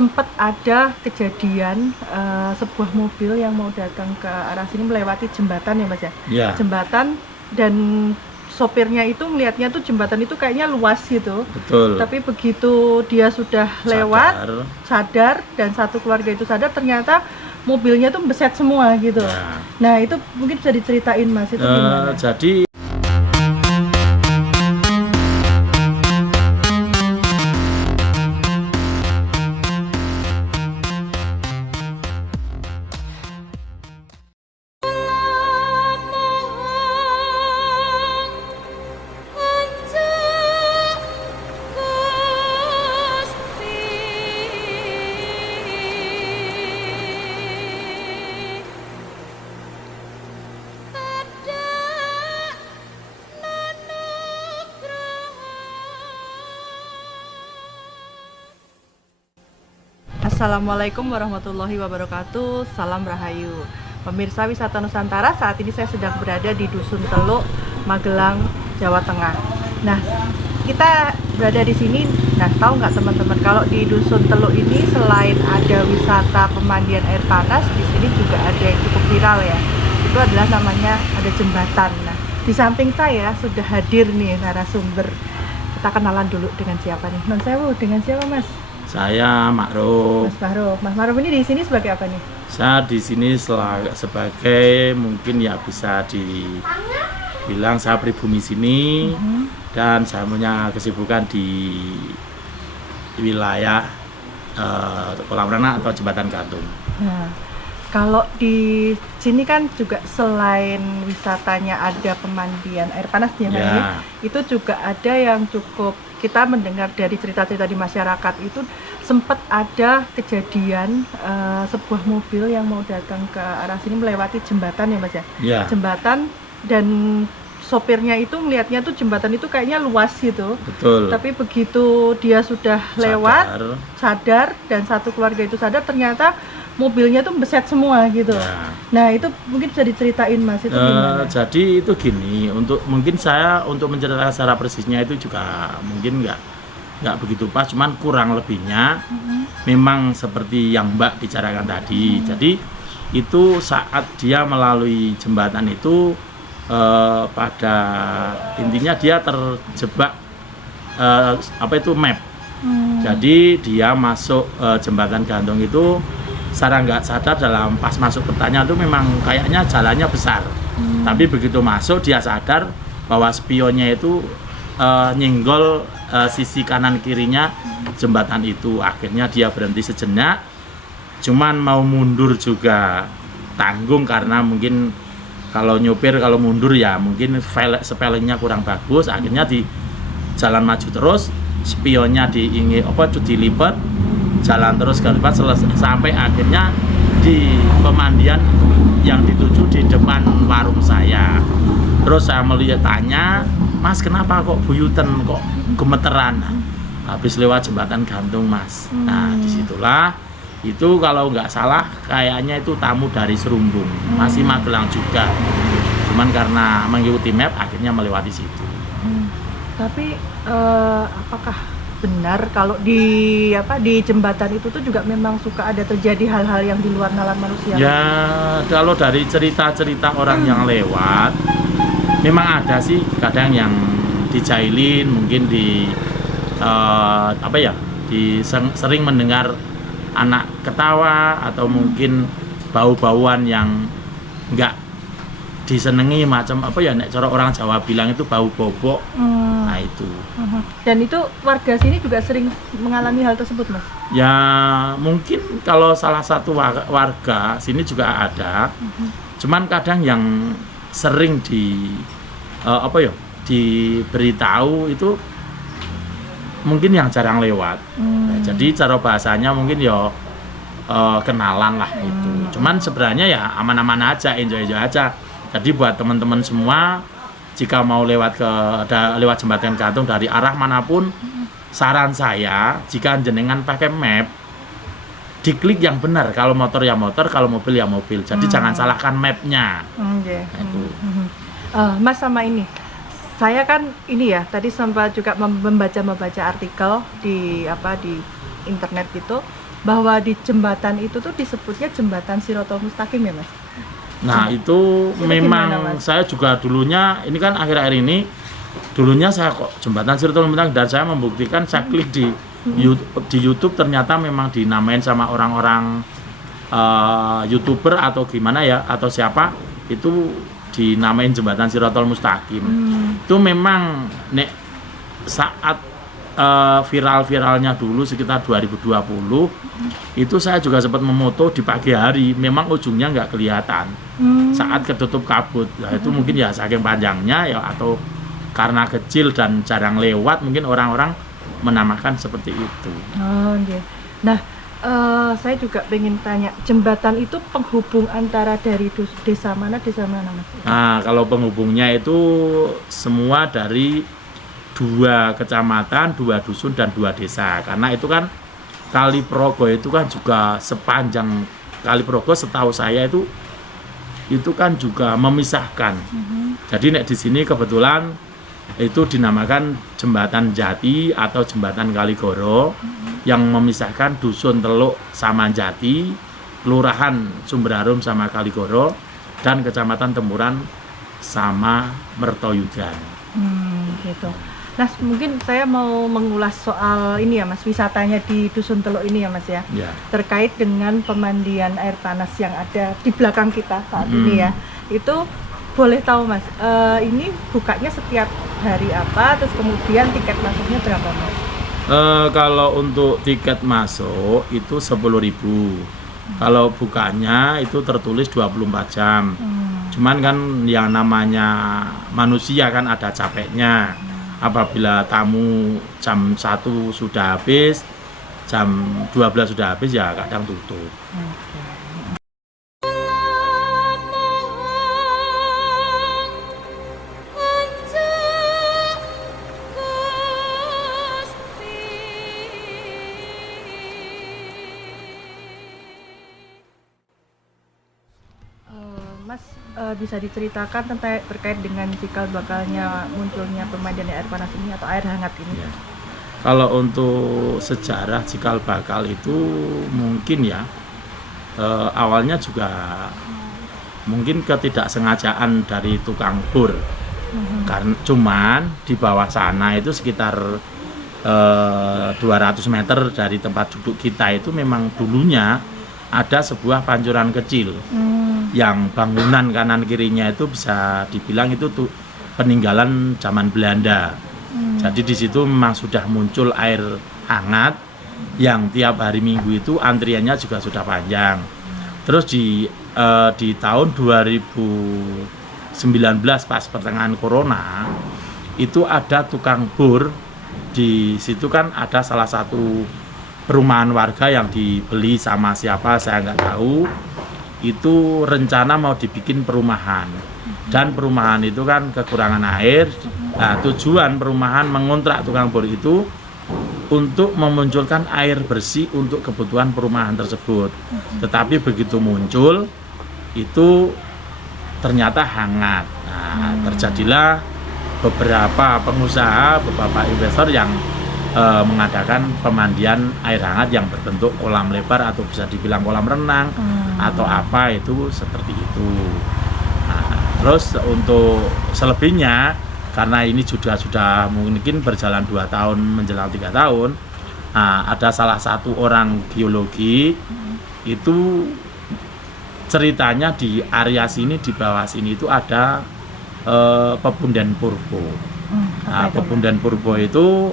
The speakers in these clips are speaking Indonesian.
sempat ada kejadian sebuah mobil yang mau datang ke arah sini melewati jembatan ya Mas ya? Ya, Jembatan, dan sopirnya itu melihatnya tuh jembatan itu kayaknya luas gitu. betul. Tapi begitu dia sudah lewat, sadar, dan satu keluarga itu sadar, ternyata mobilnya tuh beset semua gitu. Ya. Nah itu mungkin bisa diceritain Mas, itu gimana? Jadi Assalamualaikum warahmatullahi wabarakatuh. Salam Rahayu. Pemirsa Wisata Nusantara, saat ini saya sedang berada di Dusun Teluk, Magelang, Jawa Tengah. Nah, kita berada di sini. Nah, tahu nggak teman-teman, kalau di Dusun Teluk ini selain ada wisata pemandian air panas, di sini juga ada yang cukup viral ya. Itu adalah namanya ada jembatan. Nah, di samping saya sudah hadir nih narasumber. Kita kenalan dulu dengan siapa nih? Non sewu, dengan siapa Mas? saya Ma'ruf. Mas Ma'ruf ini di sini sebagai apa nih? Saya di sini sebagai mungkin ya bisa dibilang saya pribumi sini, dan saya punya kesibukan di wilayah Kolam Renang atau Jembatan Gantung. Nah, kalau di sini kan juga selain wisatanya ada pemandian air panas ya, Mas, Ya. itu juga ada yang cukup kita mendengar dari cerita-cerita di masyarakat, itu sempat ada kejadian sebuah mobil yang mau datang ke arah sini melewati jembatan ya Mas ya? Ya, Jembatan, dan sopirnya itu melihatnya tuh jembatan itu kayaknya luas gitu. betul. Tapi begitu dia sudah lewat, sadar, dan satu keluarga itu sadar, ternyata mobilnya tuh beset semua gitu. Ya. Nah itu mungkin bisa diceritain Mas, itu gimana? Jadi itu gini, mungkin saya untuk menceritakan secara persisnya itu juga mungkin nggak begitu pas, cuman kurang lebihnya memang seperti yang Mbak bicarakan tadi. Jadi itu saat dia melalui jembatan itu pada intinya dia terjebak map. Jadi dia masuk jembatan gantung itu secara nggak sadar, dalam pas masuk pertanyaan itu memang kayaknya jalannya besar. Tapi begitu masuk dia sadar bahwa spionnya itu nyenggol sisi kanan kirinya jembatan itu. Akhirnya dia berhenti sejenak, cuman mau mundur juga tanggung karena mungkin kalau nyopir kalau mundur ya mungkin spellingnya kurang bagus. Akhirnya di jalan maju terus, spionnya dilipet, jalan terus ke depan sampai akhirnya di pemandian yang dituju di depan warung saya. Terus saya tanya, Mas kenapa kok buyutan, kok gemeteran? Habis lewat jembatan gantung Mas. Nah disitulah itu, kalau nggak salah kayaknya itu tamu dari Serumbung, masih Magelang juga. Cuman karena mengikuti map akhirnya melewati situ. Tapi apakah benar kalau di jembatan itu tuh juga memang suka ada terjadi hal-hal yang di luar nalar manusia? Ya kalau dari cerita-cerita orang yang lewat memang ada sih, kadang yang dijailin, mungkin sering mendengar anak ketawa, atau mungkin bau-bauan yang nggak disenengi, macam nek cara orang Jawa bilang itu bau bobok. Nah itu. Dan itu warga sini juga sering mengalami hal tersebut Mas? Ya mungkin kalau salah satu warga sini juga ada. Cuman kadang yang sering diberitahu itu mungkin yang jarang lewat. Nah, jadi cara bahasanya mungkin kenalan lah itu. Cuman sebenarnya ya aman-aman aja, enjoy aja. Jadi buat teman-teman semua, jika mau lewat jembatan gantung dari arah manapun, saran saya jika jenengan pakai map, diklik yang benar. Kalau motor ya motor, kalau mobil ya mobil. Jadi jangan salahkan mapnya. Mas, sama ini, saya kan ini ya tadi sempat juga membaca artikel di internet gitu. bahwa di jembatan itu tuh disebutnya jembatan Shirathul Mustaqim ya Mas? Nah itu Itu memang gimana, Mas? saya juga dulunya, ini kan akhir-akhir ini, dulunya saya kok jembatan Shirathul Mustaqim, dan saya membuktikan saya klik di YouTube ternyata memang dinamain sama orang-orang YouTuber atau gimana ya, atau siapa itu dinamain jembatan Shirathul Mustaqim. Itu memang nek saat viral-viralnya dulu sekitar 2020 itu saya juga sempat memoto di pagi hari, memang ujungnya nggak kelihatan saat ketutup kabut. Nah, itu mungkin ya saking panjangnya ya, atau karena kecil dan jarang lewat, mungkin orang-orang menamakan seperti itu. Oh, okay. Nah, saya juga pengen tanya, jembatan itu penghubung antara dari desa mana Mas? Nah, kalau penghubungnya itu semua dari 2 kecamatan, 2 dusun, dan 2 desa. Karena itu kan Kali Progo itu kan juga sepanjang Kali Progo, setahu saya itu kan juga memisahkan. Jadi nek di sini kebetulan itu dinamakan Jembatan Jati atau Jembatan Kaligoro yang memisahkan dusun Teluk sama Jati, kelurahan Sumber Harum sama Kaligoro, dan kecamatan Tempuran sama Mertoyudan. Gitu. Nah, mungkin saya mau mengulas soal ini ya Mas, wisatanya di Dusun Teluk ini ya Mas ya. Ya. Terkait dengan pemandian air panas yang ada di belakang kita saat ini ya. Itu boleh tahu Mas, ini bukanya setiap hari apa, terus kemudian tiket masuknya berapa Mas? Kalau untuk tiket masuk itu 10.000. Kalau bukanya itu tertulis 24 jam. Cuman kan yang namanya manusia kan ada capeknya. Apabila tamu jam 1 sudah habis, jam 12 sudah habis, ya kadang tutup. Mas, bisa diceritakan terkait dengan cikal bakalnya munculnya pemandian air panas ini atau air hangat ini? Ya. Kalau untuk sejarah cikal bakal itu mungkin ya awalnya juga mungkin ketidaksengajaan dari tukang bor. Karena cuman di bawah sana itu sekitar 200 meter dari tempat duduk kita itu memang dulunya ada sebuah pancuran kecil. Yang bangunan kanan kirinya itu bisa dibilang itu tuh peninggalan zaman Belanda. Jadi di situ memang sudah muncul air hangat yang tiap hari Minggu itu antriannya juga sudah panjang. Terus di tahun 2019 pas pertengahan corona itu ada tukang bor di situ, kan ada salah satu perumahan warga yang dibeli sama siapa saya nggak tahu. Itu rencana mau dibikin perumahan, dan perumahan itu kan kekurangan air. Nah, tujuan perumahan mengontrak tukang bor itu untuk memunculkan air bersih untuk kebutuhan perumahan tersebut. Tetapi begitu muncul itu ternyata hangat. Nah, terjadilah beberapa pengusaha, beberapa investor yang mengadakan pemandian air hangat yang berbentuk kolam lebar atau bisa dibilang kolam renang atau apa itu seperti itu. Nah, terus untuk selebihnya karena ini sudah mungkin berjalan 2 tahun menjelang 3 tahun, nah, ada salah satu orang geologi itu ceritanya di area sini, di bawah sini itu ada Pepundhen Purbo. Nah, Pepundhen Purbo itu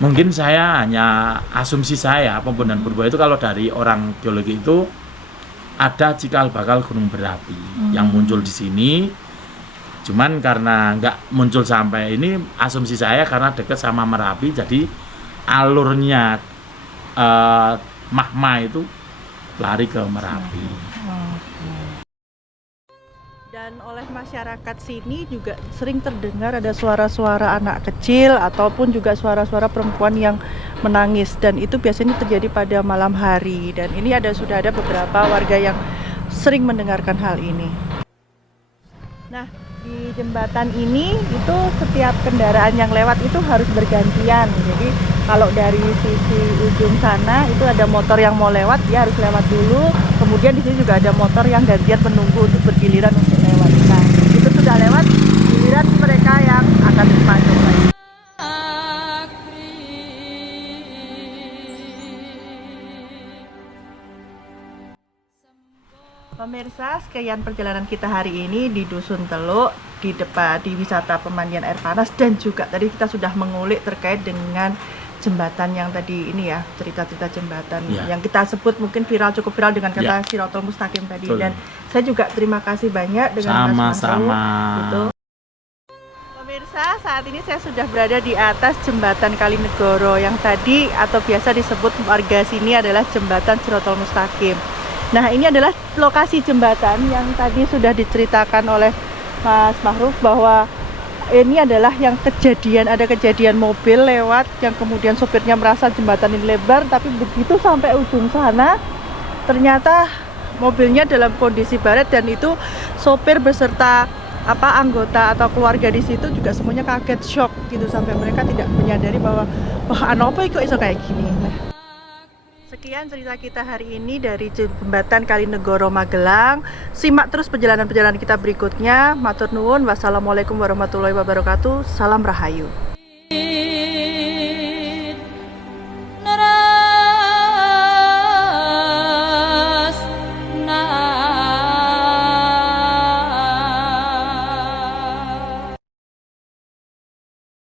mungkin saya hanya asumsi saya, Pepundhen Purbo itu kalau dari orang geologi itu ada cikal bakal gunung berapi yang muncul di sini. Cuman karena nggak muncul sampai ini, asumsi saya karena dekat sama Merapi, jadi alurnya magma itu lari ke Merapi. Dan oleh masyarakat sini juga sering terdengar ada suara-suara anak kecil ataupun juga suara-suara perempuan yang menangis, dan itu biasanya terjadi pada malam hari, dan ini sudah ada beberapa warga yang sering mendengarkan hal ini. Nah, Di jembatan ini itu setiap kendaraan yang lewat itu harus bergantian. Jadi kalau dari sisi ujung sana itu ada motor yang mau lewat, dia harus lewat dulu. Kemudian di sini juga ada motor yang gantian menunggu untuk bergiliran untuk lewat. Nah, itu sudah lewat, giliran mereka yang akan masuk lagi. Pemirsa, sekian perjalanan kita hari ini di Dusun Teluk, di depan di wisata pemandian air panas, dan juga tadi kita sudah mengulik terkait dengan jembatan yang tadi ini ya, cerita-cerita jembatan yang kita sebut mungkin viral, cukup viral dengan kata Shirathol Mustaqim tadi. Betul. Dan saya juga terima kasih banyak dengan Mas Mansu, gitu. Pemirsa, saat ini saya sudah berada di atas jembatan Kalinegoro yang tadi atau biasa disebut warga sini adalah jembatan Shirathol Mustaqim. Nah, ini adalah lokasi jembatan yang tadi sudah diceritakan oleh Mas Mahruf bahwa ini adalah yang ada kejadian mobil lewat yang kemudian sopirnya merasa jembatan ini lebar, tapi begitu sampai ujung sana ternyata mobilnya dalam kondisi baret, dan itu sopir beserta anggota atau keluarga di situ juga semuanya kaget, shock gitu, sampai mereka tidak menyadari bahwa wah apa kok iso kayak gini. Nah, sekian cerita kita hari ini dari jembatan Kalinegoro Magelang. Simak terus perjalanan kita berikutnya. Matur nuwun. Wassalamualaikum warahmatullahi wabarakatuh. Salam Rahayu.